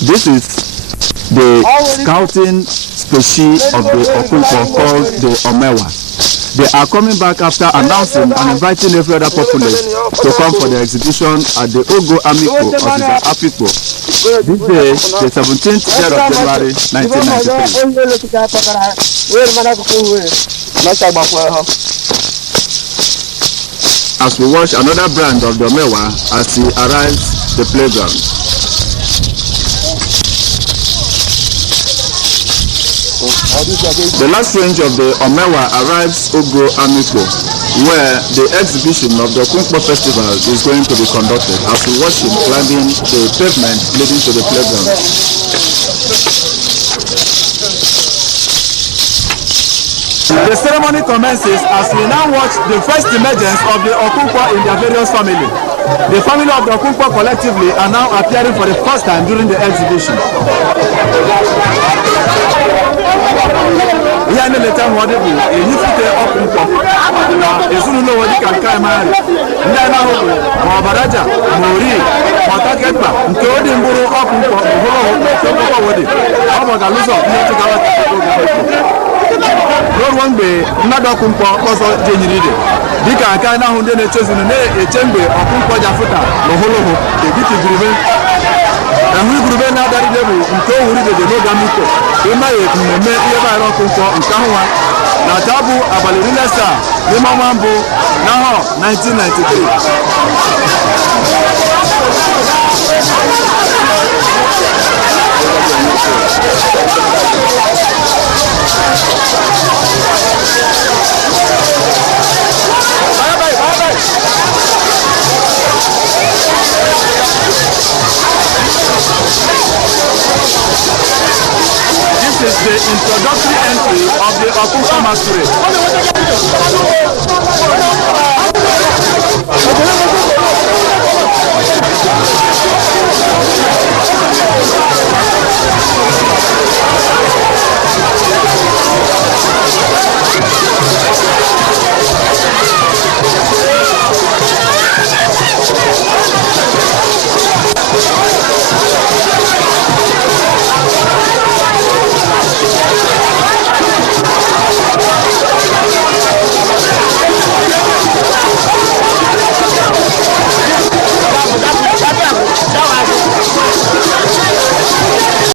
This is the scouting species of the Okumkpo called the Omewa. They are coming back after announcing and inviting every other populace to come for the exhibition at the Afikpo of the Afikpo. This day, the 17th day of January 1993. As we watch another brand of the Omewa as he arrives the playground. The last range of the Omewa arrives Afikpo, where the exhibition of the Okumkpo festival is going to be conducted as we watch him climbing the pavement leading to the playground. The ceremony commences as we now watch the first emergence of the Okumkpo in their various families. The family of the Okumkpo collectively are now appearing for the first time during the exhibition. Here in the time, what they do, you fit Okumkpo. As soon as you know what you can come out, Ndana Hobo, Mabaraja, Mori, Mataketpa, Nkodi Mburu Okumkpo, Holo, Abagaluso, Lord one day, another Okumkpo also generated. Dika Kana Hunde chosen a chamber of Okumkpo Jafuta, Holo, the Giti Griven. And we grew up now that level until we did the Logamiko. We might remember the Okumkpo in Kawa, Natabu, Abalina Star, Limamambo, now 1993. This is the introductory entry of the Okumkpo masquerade.